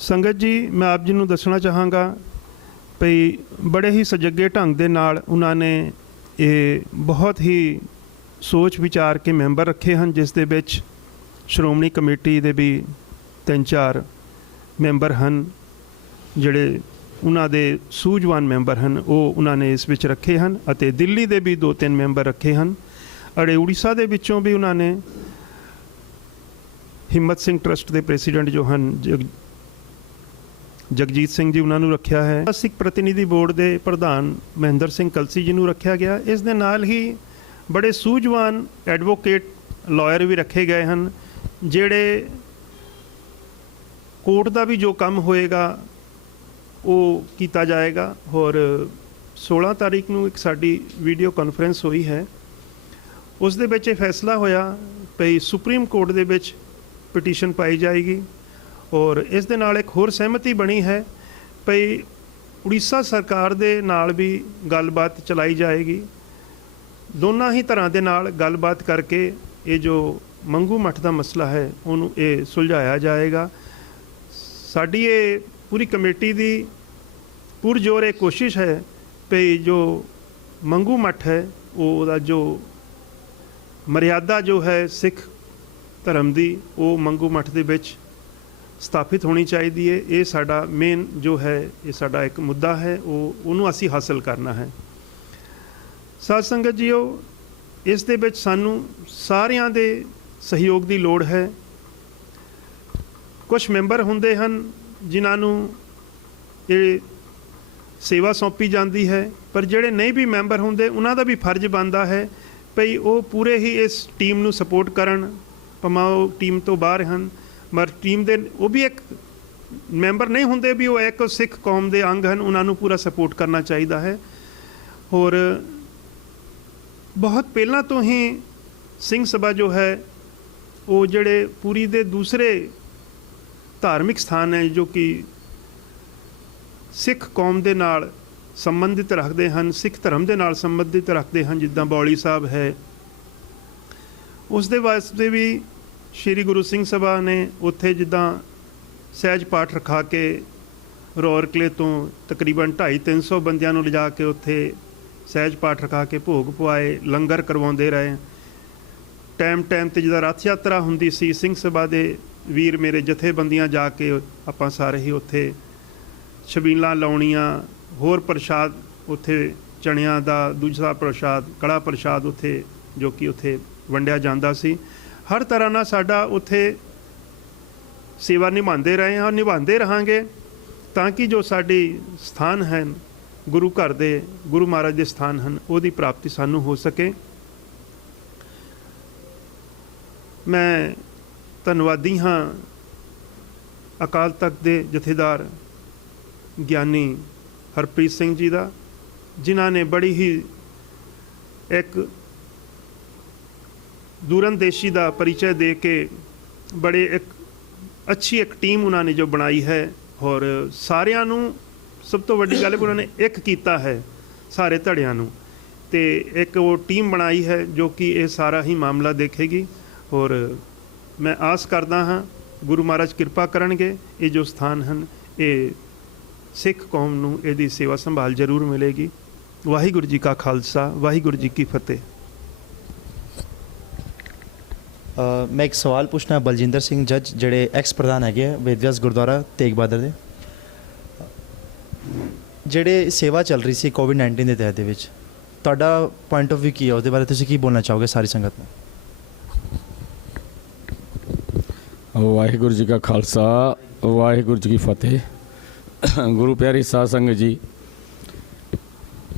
ਸੰਗਤ ਜੀ, ਮੈਂ ਆਪ ਜੀ ਨੂੰ ਦੱਸਣਾ ਚਾਹਾਂਗਾ ਭਈ ਬੜੇ ਹੀ ਸਜੱਗੇ ਢੰਗ ਦੇ ਨਾਲ ਉਹਨਾਂ ਨੇ ਇਹ ਬਹੁਤ ਹੀ ਸੋਚ ਵਿਚਾਰ ਕੇ ਮੈਂਬਰ ਰੱਖੇ ਹਨ, ਜਿਸ ਦੇ ਵਿੱਚ ਸ਼੍ਰੋਮਣੀ ਕਮੇਟੀ ਦੇ ਵੀ 3-4 ਮੈਂਬਰ ਹਨ ਜਿਹੜੇ ਉਹਨਾਂ ਦੇ ਸੂਝਵਾਨ ਮੈਂਬਰ ਹਨ, ਉਹ ਉਹਨਾਂ ਨੇ ਇਸ ਵਿੱਚ ਰੱਖੇ ਹਨ, ਅਤੇ ਦਿੱਲੀ ਦੇ ਵੀ 2-3 ਮੈਂਬਰ ਰੱਖੇ ਹਨ, ਅਤੇ ਉੜੀਸਾ ਦੇ ਵਿੱਚੋਂ ਵੀ ਉਹਨਾਂ ਨੇ ਹਿੰਮਤ ਸਿੰਘ ਟਰਸਟ ਦੇ ਪ੍ਰੈਸੀਡੈਂਟ ਜੋ ਹਨ ਜਗਜੀਤ ਸਿੰਘ ਜੀ, ਉਹਨਾਂ ਨੂੰ ਰੱਖਿਆ ਹੈ। ਸਿੱਖ ਪ੍ਰਤੀਨਿਧੀ ਬੋਰਡ ਦੇ ਪ੍ਰਧਾਨ ਮਹਿੰਦਰ ਸਿੰਘ ਕਲਸੀ ਜੀ ਨੂੰ ਰੱਖਿਆ ਗਿਆ। ਇਸ ਦੇ ਨਾਲ ਹੀ ਬੜੇ ਸੂਝਵਾਨ ਐਡਵੋਕੇਟ ਲਾਇਰ ਵੀ ਰੱਖੇ ਗਏ ਹਨ, ਜਿਹੜੇ ਕੋਰਟ ਦਾ ਵੀ ਜੋ ਕੰਮ ਹੋਏਗਾ ਉਹ ਕੀਤਾ ਜਾਏਗਾ। ਔਰ 16 ਤਾਰੀਖ ਨੂੰ ਇੱਕ ਸਾਡੀ ਵੀਡੀਓ ਕਾਨਫਰੰਸ ਹੋਈ ਹੈ, ਉਸ ਦੇ ਵਿੱਚ ਇਹ ਫੈਸਲਾ ਹੋਇਆ ਭਈ ਸੁਪਰੀਮ ਕੋਰਟ ਦੇ ਵਿੱਚ ਪਟੀਸ਼ਨ ਪਾਈ ਜਾਏਗੀ, ਔਰ ਇਸ ਦੇ ਨਾਲ ਇੱਕ ਹੋਰ ਸਹਿਮਤੀ ਬਣੀ ਹੈ ਭਈ ਉੜੀਸਾ ਸਰਕਾਰ ਦੇ ਨਾਲ ਵੀ ਗੱਲਬਾਤ ਚਲਾਈ ਜਾਏਗੀ। ਦੋਨਾਂ ਹੀ ਤਰ੍ਹਾਂ ਦੇ ਨਾਲ ਗੱਲਬਾਤ ਕਰਕੇ ਇਹ ਜੋ ਮੰਗੂ ਮੱਠ ਦਾ ਮਸਲਾ ਹੈ ਉਹਨੂੰ ਇਹ ਸੁਲਝਾਇਆ ਜਾਏਗਾ। ਸਾਡੀ ਇਹ ਪੂਰੀ ਕਮੇਟੀ ਦੀ ਪੁਰਜ਼ੋਰ ਇਹ ਕੋਸ਼ਿਸ਼ ਹੈ ਭਈ ਜੋ ਮੰਗੂ ਮੱਠ ਹੈ ਉਹਦਾ ਜੋ ਮਰਿਆਦਾ ਜੋ ਹੈ ਸਿੱਖ ਧਰਮ ਦੀ, ਉਹ ਮੰਗੂ ਮੱਠ ਦੇ ਵਿੱਚ ਸਥਾਪਿਤ ਹੋਣੀ ਚਾਹੀਦੀ ਹੈ। ਇਹ ਸਾਡਾ ਮੇਨ ਜੋ ਹੈ, ਇਹ ਸਾਡਾ ਇੱਕ ਮੁੱਦਾ ਹੈ, ਉਹਨੂੰ ਅਸੀਂ ਹਾਸਲ ਕਰਨਾ ਹੈ। ਸਾਧ ਸੰਗਤ ਜੀਓ, ਇਸ ਦੇ ਵਿੱਚ ਸਾਨੂੰ ਸਾਰਿਆਂ ਦੇ ਸਹਿਯੋਗ ਦੀ ਲੋੜ ਹੈ। ਕੁਝ ਮੈਂਬਰ ਹੁੰਦੇ ਹਨ ਜਿਨ੍ਹਾਂ ਨੂੰ ਇਹ ਸੇਵਾ ਸੌਂਪੀ ਜਾਂਦੀ ਹੈ, ਪਰ ਜਿਹੜੇ ਨਹੀਂ ਵੀ ਮੈਂਬਰ ਹੁੰਦੇ ਉਹਨਾਂ ਦਾ ਵੀ ਫਰਜ਼ ਬਣਦਾ ਹੈ ਭਈ ਉਹ ਪੂਰੇ ਹੀ ਇਸ ਟੀਮ ਨੂੰ ਸਪੋਰਟ ਕਰਨ, ਭਾਵੇਂ ਉਹ ਟੀਮ ਤੋਂ ਬਾਹਰ ਹਨ, ਮਰ ਟੀਮ ਦੇ ਉਹ ਵੀ ਇੱਕ ਮੈਂਬਰ ਨਹੀਂ ਹੁੰਦੇ, ਵੀ ਉਹ ਇੱਕ ਸਿੱਖ ਕੌਮ ਦੇ ਅੰਗ ਹਨ, ਉਹਨਾਂ ਨੂੰ ਪੂਰਾ ਸਪੋਰਟ ਕਰਨਾ ਚਾਹੀਦਾ ਹੈ। ਹੋਰ ਬਹੁਤ ਪਹਿਲਾਂ ਤੋਂ ਹੀ ਸਿੰਘ ਸਭਾ ਜੋ ਹੈ ਉਹ ਜਿਹੜੇ ਪੂਰੀ ਦੇ ਦੂਸਰੇ ਧਾਰਮਿਕ ਸਥਾਨ ਹੈ ਜੋ ਕਿ ਸਿੱਖ ਕੌਮ ਦੇ ਨਾਲ ਸੰਬੰਧਿਤ ਰੱਖਦੇ ਹਨ, ਸਿੱਖ ਧਰਮ ਦੇ ਨਾਲ ਸੰਬੰਧਿਤ ਰੱਖਦੇ ਹਨ, ਜਿੱਦਾਂ ਬੌਲੀ ਸਾਹਿਬ ਹੈ, ਉਸ ਦੇ ਵਾਸਤੇ ਵੀ ਸ਼੍ਰੀ ਗੁਰੂ ਸਿੰਘ ਸਭਾ ਨੇ ਉੱਥੇ ਜਿੱਦਾਂ ਸਹਿਜ ਪਾਠ ਰਖਾ ਕੇ ਰੌਰਕਲੇ ਤੋਂ ਤਕਰੀਬਨ 250-300 ਬੰਦਿਆਂ ਨੂੰ ਲਿਜਾ ਕੇ ਉੱਥੇ ਸਹਿਜ ਪਾਠ ਰਖਾ ਕੇ ਭੋਗ ਪਵਾਏ, ਲੰਗਰ ਕਰਵਾਉਂਦੇ ਰਹੇ। ਟਾਈਮ 'ਤੇ ਜਿੱਦਾਂ ਰਥ ਯਾਤਰਾ ਹੁੰਦੀ ਸੀ, ਸਿੰਘ ਸਭਾ ਦੇ ਵੀਰ ਮੇਰੇ ਜਥੇਬੰਦੀਆਂ ਜਾ ਕੇ ਆਪਾਂ ਸਾਰੇ ਹੀ ਉੱਥੇ ਛਬੀਲਾਂ ਲਾਉਣੀਆਂ, ਹੋਰ ਪ੍ਰਸ਼ਾਦ ਉੱਥੇ ਚਣਿਆਂ ਦਾ, ਦੂਜਾ ਪ੍ਰਸ਼ਾਦ ਕੜਾ ਪ੍ਰਸ਼ਾਦ ਉੱਥੇ ਜੋ ਕਿ ਉੱਥੇ ਵੰਡਿਆ ਜਾਂਦਾ ਸੀ। ਹਰ ਤਰ੍ਹਾਂ ਨਾਲ ਸਾਡਾ ਉੱਥੇ ਸੇਵਾ ਨਿਭਾਉਂਦੇ ਰਹੇ ਹਾਂ, ਨਿਭਾਉਂਦੇ ਰਹਾਂਗੇ, ਤਾਂ ਕਿ ਜੋ ਸਾਡੀ ਸਥਾਨ ਹਨ ਗੁਰੂ ਘਰ ਦੇ, ਗੁਰੂ ਮਹਾਰਾਜ ਦੇ ਸਥਾਨ ਹਨ, ਉਹਦੀ ਪ੍ਰਾਪਤੀ ਸਾਨੂੰ ਹੋ ਸਕੇ। ਮੈਂ ਧੰਨਵਾਦੀ ਹਾਂ ਅਕਾਲ ਤਖਤ ਦੇ ਜਥੇਦਾਰ ਗਿਆਨੀ ਹਰਪ੍ਰੀਤ ਸਿੰਘ ਜੀ ਦਾ, ਜਿਨ੍ਹਾਂ ਨੇ ਬੜੀ ਹੀ ਇੱਕ ਦੂਰਅੰਦੇਸ਼ੀ ਦਾ ਪਰਿਚੈ ਦੇ ਕੇ ਬੜੇ ਇੱਕ ਅੱਛੀ ਇੱਕ ਟੀਮ ਉਹਨਾਂ ਨੇ ਜੋ ਬਣਾਈ ਹੈ, ਔਰ ਸਾਰਿਆਂ ਨੂੰ ਸਭ ਤੋਂ ਵੱਡੀ ਗੱਲ ਹੈ ਕਿ ਉਹਨਾਂ ਨੇ ਇੱਕ ਕੀਤਾ ਹੈ ਸਾਰੇ ਧੜਿਆਂ ਨੂੰ, ਤੇ ਇੱਕ ਉਹ ਟੀਮ ਬਣਾਈ ਹੈ ਜੋ ਕਿ ਇਹ ਸਾਰਾ ਹੀ ਮਾਮਲਾ ਦੇਖੇਗੀ। ਔਰ ਮੈਂ ਆਸ ਕਰਦਾ ਹਾਂ ਗੁਰੂ ਮਹਾਰਾਜ ਕਿਰਪਾ ਕਰਨਗੇ, ਇਹ ਜੋ ਸਥਾਨ ਹਨ ਇਹ ਸਿੱਖ ਕੌਮ ਨੂੰ ਇਹਦੀ ਸੇਵਾ ਸੰਭਾਲ ਜ਼ਰੂਰ ਮਿਲੇਗੀ। ਵਾਹਿਗੁਰੂ ਜੀ ਕਾ ਖਾਲਸਾ, ਵਾਹਿਗੁਰੂ ਜੀ ਕੀ ਫਤਿਹ। ਮੈਂ ਇੱਕ ਸਵਾਲ ਪੁੱਛਣਾ ਬਲਜਿੰਦਰ ਸਿੰਘ ਜੱਜ, ਜਿਹੜੇ ਐਕਸ ਪ੍ਰਧਾਨ ਹੈਗੇ ਆ ਵੇਦਵਿਆਸ ਗੁਰਦੁਆਰਾ ਤੇਗ ਬਹਾਦਰ ਦੇ, ਜਿਹੜੇ ਸੇਵਾ ਚੱਲ ਰਹੀ ਸੀ ਕੋਵਿਡ-19 ਦੇ ਤਹਿਤ ਦੇ ਵਿੱਚ, ਤੁਹਾਡਾ ਪੁਆਇੰਟ ਆਫ ਵਿਊ ਕੀ ਹੈ, ਉਹਦੇ ਬਾਰੇ ਤੁਸੀਂ ਕੀ ਬੋਲਣਾ ਚਾਹੋਗੇ ਸਾਰੀ ਸੰਗਤ ਨੂੰ? ਵਾਹਿਗੁਰੂ ਜੀ ਕਾ ਖਾਲਸਾ, ਵਾਹਿਗੁਰੂ ਜੀ ਕੀ ਫਤਿਹ। ਗੁਰੂ ਪਿਆਰੀ ਸਾਧ ਸੰਗਤ ਜੀ,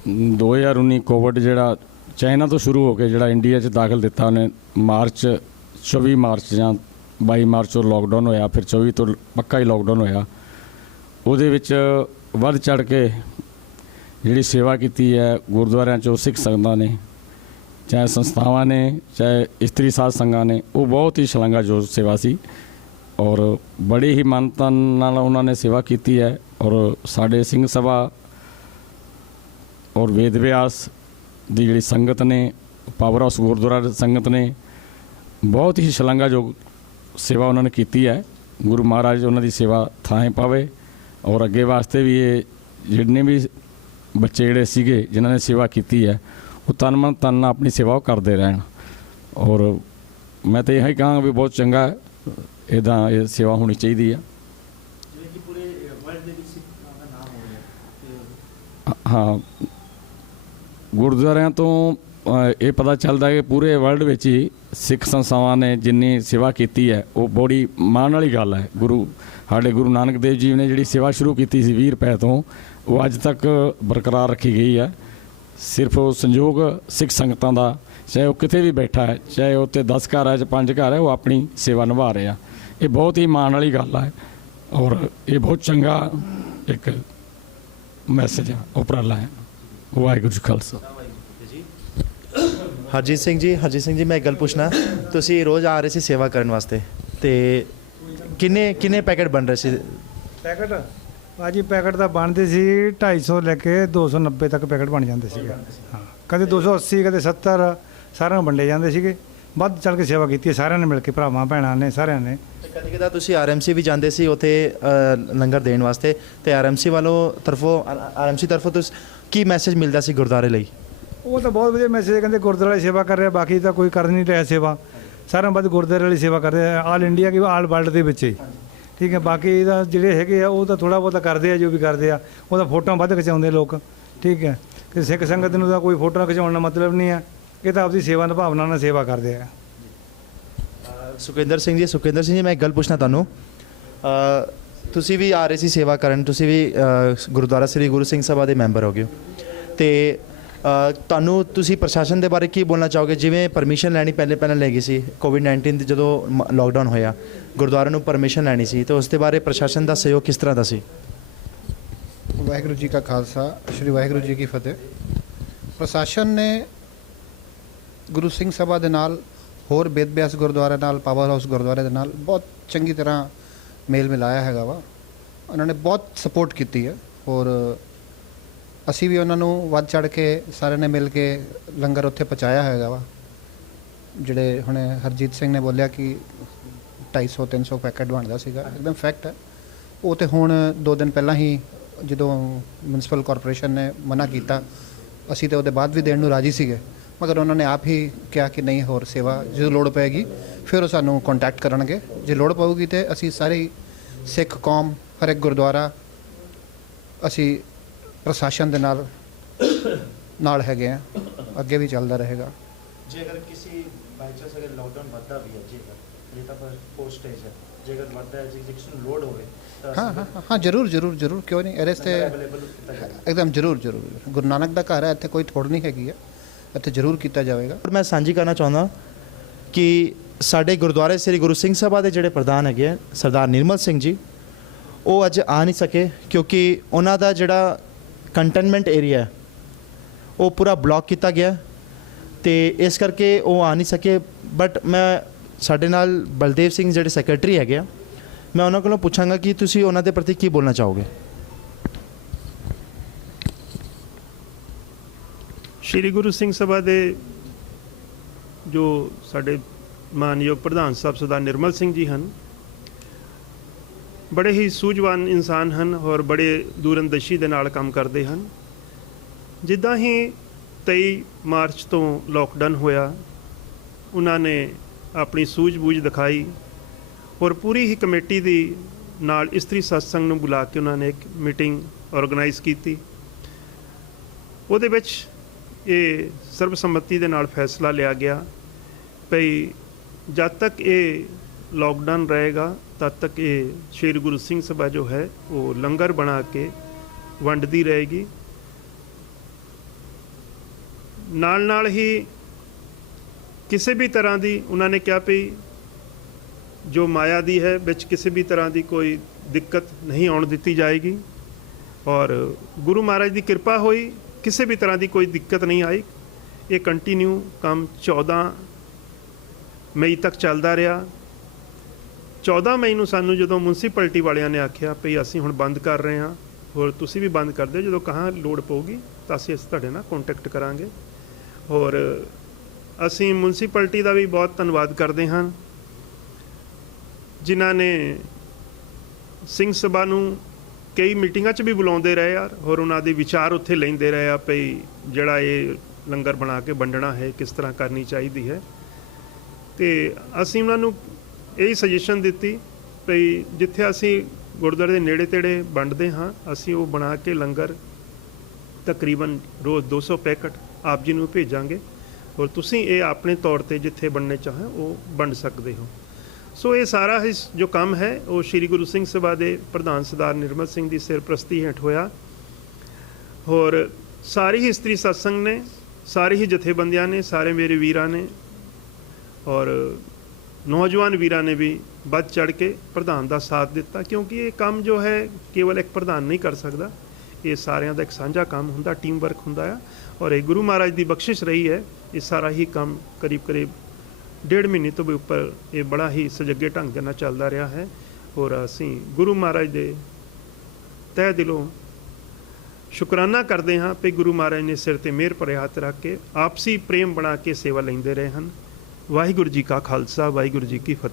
2019 ਕੋਵਿਡ ਜਿਹੜਾ ਚਾਈਨਾ ਤੋਂ ਸ਼ੁਰੂ ਹੋ ਕੇ ਜਿਹੜਾ ਇੰਡੀਆ 'ਚ ਦਾਖਲ ਦਿੱਤਾ ਉਹਨੇ, ਮਾਰਚ 24 ਮਾਰਚ ਜਾਂ 22 ਮਾਰਚ ਤੋਂ ਲੋਕਡਾਊਨ ਹੋਇਆ, ਫਿਰ 24 ਤੋਂ ਪੱਕਾ ਹੀ ਲੋਕਡਾਊਨ ਹੋਇਆ। ਉਹਦੇ ਵਿੱਚ ਵੱਧ ਚੜ੍ਹ ਕੇ ਜਿਹੜੀ ਸੇਵਾ ਕੀਤੀ ਹੈ ਗੁਰਦੁਆਰਿਆਂ 'ਚੋਂ ਸਿੱਖ ਸੰਗਤਾਂ ਨੇ, ਚਾਹੇ ਸੰਸਥਾਵਾਂ ਨੇ, ਚਾਹੇ ਇਸਤਰੀ ਸਾਧ ਸੰਗਾਂ ਨੇ, ਉਹ ਬਹੁਤ ਹੀ ਸ਼ਲਾਘਾਯੋਗ ਸੇਵਾ ਸੀ ਔਰ ਬੜੀ ਹੀ ਮਾਨਤਾ ਨਾਲ ਉਹਨਾਂ ਨੇ ਸੇਵਾ ਕੀਤੀ ਹੈ। ਔਰ ਸਾਡੇ ਸਿੰਘ ਸਭਾ ਔਰ ਵੇਦ ਵਿਆਸ ਦੀ ਜਿਹੜੀ ਸੰਗਤ ਨੇ, ਪਾਵਰ ਹਾਊਸ ਗੁਰਦੁਆਰਾ ਦੀ ਸੰਗਤ ਨੇ, ਬਹੁਤ ਹੀ ਸ਼ਲਾਘਾਯੋਗ ਸੇਵਾ ਉਹਨਾਂ ਨੇ ਕੀਤੀ ਹੈ। ਗੁਰੂ ਮਹਾਰਾਜ ਉਹਨਾਂ ਦੀ ਸੇਵਾ ਥਾਂ ਪਾਵੇ ਔਰ ਅੱਗੇ ਵਾਸਤੇ ਵੀ ਇਹ ਜਿੰਨੇ ਵੀ ਬੱਚੇ ਜਿਹੜੇ ਸੀਗੇ ਜਿਨ੍ਹਾਂ ਨੇ ਸੇਵਾ ਕੀਤੀ ਹੈ ਉਹ ਤਨ ਮਨ ਧਨ ਨਾਲ ਆਪਣੀ ਸੇਵਾ ਉਹ ਕਰਦੇ ਰਹਿਣ। ਔਰ ਮੈਂ ਤਾਂ ਇਹੀ ਕਹਾਂਗਾ ਵੀ ਬਹੁਤ ਚੰਗਾ ਹੈ, ਇੱਦਾਂ ਇਹ ਸੇਵਾ ਹੋਣੀ ਚਾਹੀਦੀ ਆ। ਹਾਂ, ਗੁਰਦੁਆਰਿਆਂ ਤੋਂ ਇਹ ਪਤਾ ਚੱਲਦਾ ਕਿ ਪੂਰੇ ਵਰਲਡ ਵਿੱਚ ਹੀ ਸਿੱਖ ਸੰਸਥਾਵਾਂ ਨੇ ਜਿੰਨੀ ਸੇਵਾ ਕੀਤੀ ਹੈ ਉਹ ਬੜੀ ਮਾਣ ਵਾਲੀ ਗੱਲ ਹੈ। ਸਾਡੇ ਗੁਰੂ ਨਾਨਕ ਦੇਵ ਜੀ ਨੇ ਜਿਹੜੀ ਸੇਵਾ ਸ਼ੁਰੂ ਕੀਤੀ ਸੀ 20 ਰੁਪਏ ਤੋਂ, ਉਹ ਅੱਜ ਤੱਕ ਬਰਕਰਾਰ ਰੱਖੀ ਗਈ ਹੈ। ਸਿਰਫ ਉਹ ਸੰਯੋਗ ਸਿੱਖ ਸੰਗਤਾਂ ਦਾ, ਚਾਹੇ ਉਹ ਕਿਤੇ ਵੀ ਬੈਠਾ ਹੈ, ਚਾਹੇ ਉਹ 'ਤੇ 10 ਘਰ ਹੈ ਜਾਂ 5 ਘਰ ਹੈ, ਉਹ ਆਪਣੀ ਸੇਵਾ ਨਿਭਾ ਰਹੇ ਆ। ਇਹ ਬਹੁਤ ਹੀ ਮਾਣ ਵਾਲੀ ਗੱਲ ਹੈ ਔਰ ਇਹ ਬਹੁਤ ਚੰਗਾ ਇੱਕ ਮੈਸੇਜ ਹੈ, ਉਪਰਾਲਾ ਹੈ। ਵਾਹਿਗੁਰੂ ਜੀ ਖਾਲਸਾ। ਹਰਜੀਤ ਸਿੰਘ ਜੀ, ਮੈਂ ਇੱਕ ਗੱਲ ਪੁੱਛਣਾ, ਤੁਸੀਂ ਰੋਜ਼ ਆ ਰਹੇ ਸੀ ਸੇਵਾ ਕਰਨ ਵਾਸਤੇ, ਤੇ ਕਿੰਨੇ ਪੈਕੇਟ ਬਣ ਰਹੇ ਸੀ? ਪੈਕਟ ਭਾਜੀ ਪੈਕਟ ਤਾਂ ਬਣਦੇ ਸੀ 250 ਲੈ ਕੇ 290 ਤੱਕ ਪੈਕਟ ਬਣ ਜਾਂਦੇ ਸੀਗੇ। ਹਾਂ, ਕਦੇ 280 ਕਦੇ 70 ਸਾਰਿਆਂ ਨੂੰ ਵੰਡੇ ਜਾਂਦੇ ਸੀਗੇ। ਵੱਧ ਚੜ ਕੇ ਸੇਵਾ ਕੀਤੀ ਸਾਰਿਆਂ ਨੇ ਮਿਲ ਕੇ, ਭਰਾਵਾਂ ਭੈਣਾਂ ਨੇ, ਸਾਰਿਆਂ ਨੇ। ਕਦੇ ਕਦਾ ਤੁਸੀਂ ਆਰਐਮਸੀ ਵੀ ਜਾਂਦੇ ਸੀ ਉੱਥੇ ਲੰਗਰ ਦੇਣ ਵਾਸਤੇ, ਤੇ ਆਰਐਮਸੀ ਤਰਫੋਂ ਤੁਸੀਂ ਕੀ ਮੈਸੇਜ ਮਿਲਦਾ ਸੀ ਗੁਰਦੁਆਰੇ ਲਈ? ਉਹ ਤਾਂ ਬਹੁਤ ਵਧੀਆ ਮੈਸੇਜ, ਕਹਿੰਦੇ ਗੁਰਦੁਆਰੇ ਵਾਲੀ ਸੇਵਾ ਕਰ ਰਿਹਾ, ਬਾਕੀ ਤਾਂ ਕੋਈ ਕਰ ਨਹੀਂ ਰਿਹਾ ਸੇਵਾ। ਸਾਰਿਆਂ ਵੱਧ ਗੁਰਦੁਆਰੇ ਵਾਲੀ ਸੇਵਾ ਕਰ ਰਿਹਾ, ਆਲ ਇੰਡੀਆ ਕੀ ਆਲ ਵਰਲਡ ਦੇ ਵਿੱਚ ਹੀ। ਠੀਕ ਹੈ, ਬਾਕੀ ਦਾ ਜਿਹੜੇ ਹੈਗੇ ਆ ਉਹ ਤਾਂ ਥੋੜ੍ਹਾ ਬਹੁਤਾ ਕਰਦੇ ਆ, ਜੋ ਵੀ ਕਰਦੇ ਆ ਉਹਦਾ ਫੋਟੋਆਂ ਵੱਧ ਖਿਚਾਉਂਦੇ ਲੋਕ। ਠੀਕ ਹੈ, ਕਿ ਸਿੱਖ ਸੰਗਤ ਨੂੰ ਤਾਂ ਕੋਈ ਫੋਟੋਆਂ ਖਿਚਾਉਣ ਦਾ ਮਤਲਬ ਨਹੀਂ ਹੈ, ਇਹ ਤਾਂ ਆਪਦੀ ਸੇਵਾ ਨਿਭਾਵਨਾ ਨਾਲ ਸੇਵਾ ਕਰਦੇ ਆ। ਸੁਖਿੰਦਰ ਸਿੰਘ ਜੀ, ਮੈਂ ਇੱਕ ਗੱਲ ਪੁੱਛਣਾ ਤੁਹਾਨੂੰ, ਤੁਸੀਂ ਵੀ ਆ ਰਹੇ ਸੀ ਸੇਵਾ ਕਰਨ, ਤੁਸੀਂ ਵੀ ਗੁਰਦੁਆਰਾ ਸ੍ਰੀ ਗੁਰੂ ਸਿੰਘ ਸਭਾ ਦੇ ਮੈਂਬਰ ਹੋ ਗਏ ਹੋ, ਤੇ ਤੁਸੀਂ ਪ੍ਰਸ਼ਾਸਨ ਦੇ ਬਾਰੇ ਕੀ ਬੋਲਣਾ ਚਾਹੋਗੇ? ਜਿਵੇਂ ਪਰਮਿਸ਼ਨ ਲੈਣੀ ਪਹਿਲਾਂ ਲੈ ਗਈ ਸੀ ਕੋਵਿਡ-19 ਦੇ, ਜਦੋਂ ਲੋਕਡਾਊਨ ਹੋਇਆ ਗੁਰਦੁਆਰਾ ਨੂੰ ਪਰਮਿਸ਼ਨ ਲੈਣੀ ਸੀ, ਤੇ ਉਸ ਦੇ ਬਾਰੇ ਪ੍ਰਸ਼ਾਸਨ ਦਾ ਸਹਿਯੋਗ ਕਿਸ ਤਰ੍ਹਾਂ ਦਾ ਸੀ? ਵਾਹਿਗੁਰੂ ਜੀ ਕਾ ਖਾਲਸਾ, ਸ਼੍ਰੀ ਵਾਹਿਗੁਰੂ ਜੀ ਕੀ ਫਤਿਹ। ਪ੍ਰਸ਼ਾਸਨ ਨੇ ਗੁਰੂ ਸਿੰਘ ਸਭਾ ਦੇ ਨਾਲ, ਹੋਰ ਵੇਦ ਵਿਆਸ ਗੁਰਦੁਆਰੇ ਨਾਲ, ਪਾਵਰ ਹਾਊਸ ਗੁਰਦੁਆਰੇ ਦੇ ਨਾਲ ਬਹੁਤ ਚੰਗੀ ਤਰ੍ਹਾਂ ਮੇਲ ਮਿਲਾਇਆ ਹੈਗਾ ਵਾ। ਉਹਨਾਂ ਨੇ ਬਹੁਤ ਸਪੋਰਟ ਕੀਤੀ ਹੈ ਔਰ ਅਸੀਂ ਵੀ ਉਹਨਾਂ ਨੂੰ ਵੱਧ ਚੜ੍ਹ ਕੇ ਸਾਰਿਆਂ ਨੇ ਮਿਲ ਕੇ ਲੰਗਰ ਉੱਥੇ ਪਹੁੰਚਾਇਆ ਹੈਗਾ ਵਾ। ਜਿਹੜੇ ਹੁਣੇ ਹਰਜੀਤ ਸਿੰਘ ਨੇ ਬੋਲਿਆ ਕਿ 250-300 ਪੈਕਟ ਬਣਦਾ ਸੀਗਾ, ਇੱਕਦਮ ਫੈਕਟ ਹੈ ਉਹ। ਤਾਂ ਹੁਣ 2 ਦਿਨ ਪਹਿਲਾਂ ਹੀ ਜਦੋਂ ਮਿਊਨਿਸਪਲ ਕਾਰਪੋਰੇਸ਼ਨ ਨੇ ਮਨਾ ਕੀਤਾ, ਅਸੀਂ ਤਾਂ ਉਹਦੇ ਬਾਅਦ ਵੀ ਦੇਣ ਨੂੰ ਰਾਜੀ ਸੀਗੇ, ਮਗਰ ਉਹਨਾਂ ਨੇ ਆਪ ਹੀ ਕਿਹਾ ਕਿ ਨਹੀਂ, ਹੋਰ ਸੇਵਾ ਜਦੋਂ ਲੋੜ ਪਏਗੀ ਫਿਰ ਉਹ ਸਾਨੂੰ ਕੰਟੈਕਟ ਕਰਨਗੇ। ਜੇ ਲੋੜ ਪਊਗੀ ਤੇ ਅਸੀਂ ਸਾਰੇ ਸਿੱਖ ਕੌਮ, ਹਰ ਇੱਕ ਗੁਰਦੁਆਰਾ, ਅਸੀਂ ਪ੍ਰਸ਼ਾਸਨ ਦੇ ਨਾਲ ਹੈਗੇ ਆ, ਅੱਗੇ ਵੀ ਚੱਲਦਾ ਰਹੇਗਾ। ਜੇ ਅਗਰ ਕਿਸੇ ਬਾਈ ਚਾਂਸ ਅਗਰ ਲਾਕਡਾਊਨ ਵੱਧਦਾ ਵੀ ਹੈ, ਜੇਕਰ ਇਹ ਤਾਂ ਪਰ ਪੋਸਟ ਸਟੇਜ ਹੈ, ਜੇਕਰ ਵੱਧਦਾ ਹੈ, ਜੇ ਕਿਸੇ ਨੂੰ ਲੋਡ ਹੋਵੇ ਤਾਂ ਹਾਂ ਜ਼ਰੂਰ ਕਿਉਂ ਨਹੀਂ, ਇਹਦੇ ਤੇ ਅਵੇਲੇਬਲ ਕੀਤਾ ਜਾਵੇ। ਇੱਕਦਮ ਜ਼ਰੂਰ ਗੁਰੂ ਨਾਨਕ ਦਾ ਘਰ ਹੈ, ਇੱਥੇ ਕੋਈ ਥੋੜ੍ਹ ਨਹੀਂ ਹੈਗੀ ਹੈ, ਇੱਥੇ ਜ਼ਰੂਰ ਕੀਤਾ ਜਾਵੇਗਾ। ਪਰ ਮੈਂ ਸਾਂਝੀ ਕਰਨਾ ਚਾਹੁੰਦਾ ਕਿ ਸਾਡੇ ਗੁਰਦੁਆਰੇ ਸ੍ਰੀ ਗੁਰੂ ਸਿੰਘ ਸਭਾ ਦੇ ਜਿਹੜੇ ਪ੍ਰਧਾਨ ਹੈਗੇ ਆ ਸਰਦਾਰ ਨਿਰਮਲ ਸਿੰਘ ਜੀ, ਉਹ ਅੱਜ ਆ ਨਹੀਂ ਸਕੇ ਕਿਉਂਕਿ ਉਹਨਾਂ ਦਾ ਜਿਹੜਾ ਕੰਟੇਨਮੈਂਟ ਏਰੀਆ ਉਹ ਪੂਰਾ ਬਲੌਕ ਕੀਤਾ ਗਿਆ ਤੇ ਇਸ ਕਰਕੇ ਉਹ ਆ ਨਹੀਂ ਸਕੇ। ਬਟ ਮੈਂ ਸਾਡੇ ਨਾਲ ਬਲਦੇਵ ਸਿੰਘ ਜਿਹੜੇ ਸੈਕਟਰੀ ਹੈਗੇ ਆ, ਮੈਂ ਉਹਨਾਂ ਕੋਲੋਂ ਪੁੱਛਾਂਗਾ ਕਿ ਤੁਸੀਂ ਉਹਨਾਂ ਦੇ ਪ੍ਰਤੀ ਕੀ ਬੋਲਣਾ ਚਾਹੋਗੇ। ਸ਼੍ਰੀ ਗੁਰੂ ਸਿੰਘ ਸਭਾ ਦੇ ਜੋ ਸਾਡੇ ਮਾਨਯੋਗ ਪ੍ਰਧਾਨ ਸਾਹਿਬ ਸਰਦਾਰ ਨਿਰਮਲ ਸਿੰਘ ਜੀ ਹਨ, ਬੜੇ ਹੀ ਸੂਝਵਾਨ ਇਨਸਾਨ ਹਨ ਔਰ ਬੜੇ ਦੂਰਅੰਦੇਸ਼ੀ ਦੇ ਨਾਲ ਕੰਮ ਕਰਦੇ ਹਨ। ਜਿੱਦਾਂ ਹੀ 23 ਮਾਰਚ ਤੋਂ ਲੋਕਡਾਊਨ ਹੋਇਆ, ਉਹਨਾਂ ਨੇ ਆਪਣੀ ਸੂਝ-ਬੂਝ ਦਿਖਾਈ ਔਰ ਪੂਰੀ ਹੀ ਕਮੇਟੀ ਦੀ ਨਾਲ ਇਸਤਰੀ ਸਤਸੰਗ ਨੂੰ ਬੁਲਾ ਕੇ ਉਹਨਾਂ ਨੇ ਇੱਕ ਮੀਟਿੰਗ ਆਰਗੇਨਾਈਜ਼ ਕੀਤੀ। ਉਹਦੇ ਵਿੱਚ ਇਹ ਸਰਬਸੰਮਤੀ ਦੇ ਨਾਲ ਫੈਸਲਾ ਲਿਆ ਗਿਆ ਭਈ ਜਦ ਤੱਕ ਇਹ ਲੌਕਡਾਊਨ ਰਹੇਗਾ ਤਦ ਤੱਕ ਇਹ ਸ਼੍ਰੀ ਗੁਰੂ ਸਿੰਘ ਸਭਾ ਜੋ ਹੈ ਉਹ ਲੰਗਰ ਬਣਾ ਕੇ ਵੰਡਦੀ ਰਹੇਗੀ। ਨਾਲ ਹੀ ਕਿਸੇ ਵੀ ਤਰ੍ਹਾਂ ਦੀ ਉਹਨਾਂ ਨੇ ਕਿਹਾ ਵੀ ਜੋ ਮਾਇਆ ਦੀ ਹੈ ਵਿੱਚ ਕਿਸੇ ਵੀ ਤਰ੍ਹਾਂ ਦੀ ਕੋਈ ਦਿੱਕਤ ਨਹੀਂ ਆਉਣ ਦਿੱਤੀ ਜਾਏਗੀ ਔਰ ਗੁਰੂ ਮਹਾਰਾਜ ਦੀ ਕਿਰਪਾ ਹੋਈ, ਕਿਸੇ ਵੀ ਤਰ੍ਹਾਂ ਦੀ ਕੋਈ ਦਿੱਕਤ ਨਹੀਂ ਆਈ। ਇਹ ਕੰਟੀਨਿਊ ਕੰਮ 14 ਮਈ ਤੱਕ ਚੱਲਦਾ ਰਿਹਾ। 14 ਮਈ ਨੂੰ ਸਾਨੂੰ ਜਦੋਂ ਮਿਊਨਿਸਪੈਲਿਟੀ ਵਾਲਿਆਂ ਨੇ ਆਖਿਆ ਵੀ ਅਸੀਂ ਹੁਣ ਬੰਦ ਕਰ ਰਹੇ ਹਾਂ ਔਰ ਤੁਸੀਂ ਵੀ ਬੰਦ ਕਰ ਦਿਓ, ਜਦੋਂ ਕਹਾਂ ਲੋੜ ਪਊਗੀ ਤਾਂ ਅਸੀਂ ਤੁਹਾਡੇ ਨਾਲ ਕੰਟੈਕਟ ਕਰਾਂਗੇ। ਔਰ ਅਸੀਂ ਮਿਊਨਿਸਪੈਲਿਟੀ ਦਾ ਵੀ ਬਹੁਤ ਧੰਨਵਾਦ ਕਰਦੇ ਹਾਂ ਜਿਨ੍ਹਾਂ ਨੇ ਸਿੰਘ ਸਭਾ ਨੂੰ ਕਈ ਮੀਟਿੰਗਾਂ 'ਚ ਵੀ ਬੁਲਾਉਂਦੇ ਰਹੇ ਯਾਰ ਔਰ ਉਹਨਾਂ ਦੇ ਵਿਚਾਰ ਉੱਥੇ ਲੈਂਦੇ ਰਹੇ ਆ ਭਈ ਜਿਹੜਾ ਇਹ ਲੰਗਰ ਬਣਾ ਕੇ ਵੰਡਣਾ ਹੈ ਕਿਸ ਤਰ੍ਹਾਂ ਕਰਨੀ ਚਾਹੀਦੀ ਹੈ। ਤੇ ਅਸੀਂ ਉਹਨਾਂ ਨੂੰ ਇਹੀ ਸੁਜੈਸ਼ਨ ਦਿੱਤੀ ਭਈ ਜਿੱਥੇ ਅਸੀਂ ਗੁਰਦੁਆਰੇ ਦੇ ਨੇੜੇ ਤੇੜੇ ਵੰਡਦੇ ਹਾਂ ਅਸੀਂ ਉਹ ਬਣਾ ਕੇ ਲੰਗਰ ਤਕਰੀਬਨ ਰੋਜ਼ 200 ਪੈਕਟ ਆਪ ਜੀ ਨੂੰ ਭੇਜਾਂਗੇ ਔਰ ਤੁਸੀਂ ਇਹ ਆਪਣੇ ਤੌਰ ਤੇ ਜਿੱਥੇ ਵੰਡਣੇ ਚਾਹੇ ਉਹ ਵੰਡ ਸਕਦੇ ਹੋ। ਸੋ ਇਹ ਸਾਰਾ ਜੋ ਕੰਮ ਹੈ ਉਹ ਸ਼੍ਰੀ ਗੁਰੂ ਸਿੰਘ ਸਭਾ ਦੇ ਪ੍ਰਧਾਨ ਸਰਦਾਰ ਨਿਰਮਲ ਸਿੰਘ ਦੀ ਸਰਪ੍ਰਸਤੀ ਹੇਠ ਹੋਇਆ ਔਰ ਸਾਰੀ ਹੀ ਇਸਤਰੀ ਸਤਸੰਗ ਨੇ, ਸਾਰੇ ਹੀ ਜਥੇਬੰਦੀਆਂ ਨੇ, ਸਾਰੇ ਮੇਰੇ ਵੀਰਾਂ ਨੇ ਔਰ ਨੌਜਵਾਨ ਵੀਰਾਂ ਨੇ ਵੀ ਵੱਧ ਚੜ੍ਹ ਕੇ ਪ੍ਰਧਾਨ ਦਾ ਸਾਥ ਦਿੱਤਾ ਕਿਉਂਕਿ ਇਹ ਕੰਮ ਜੋ ਹੈ ਕੇਵਲ ਇੱਕ ਪ੍ਰਧਾਨ ਨਹੀਂ ਕਰ ਸਕਦਾ, ਇਹ ਸਾਰਿਆਂ ਦਾ ਇੱਕ ਸਾਂਝਾ ਕੰਮ ਹੁੰਦਾ, ਟੀਮ ਵਰਕ ਹੁੰਦਾ ਆ ਔਰ ਇਹ ਗੁਰੂ ਮਹਾਰਾਜ ਦੀ ਬਖਸ਼ਿਸ਼ ਰਹੀ ਹੈ। ਇਹ ਸਾਰਾ ਹੀ ਕੰਮ ਕਰੀਬ 1.5 ਮਹੀਨੇ ਤੋਂ ਵੀ ਉੱਪਰ ਇਹ ਬੜਾ ਹੀ ਸੁਚੱਜੇ ਢੰਗ ਨਾਲ ਚੱਲਦਾ ਰਿਹਾ ਹੈ ਔਰ ਅਸੀਂ ਗੁਰੂ ਮਹਾਰਾਜ ਦੇ ਤਹਿ ਦਿਲੋਂ ਸ਼ੁਕਰਾਨਾ ਕਰਦੇ ਹਾਂ ਕਿ ਗੁਰੂ ਮਹਾਰਾਜ ਨੇ ਸਿਰ ਤੇ ਮਿਹਰ ਭਰੇ ਹੱਥ ਰੱਖ ਕੇ ਆਪਸੀ ਪ੍ਰੇਮ ਬਣਾ ਕੇ ਸੇਵਾ ਲੈਂਦੇ ਰਹੇ ਹਨ। ਵਾਹਿਗੁਰੂ ਜੀ ਕਾ ਖਾਲਸਾ, ਵਾਹਿਗੁਰੂ ਜੀ ਕੀ ਫਤਿਹ।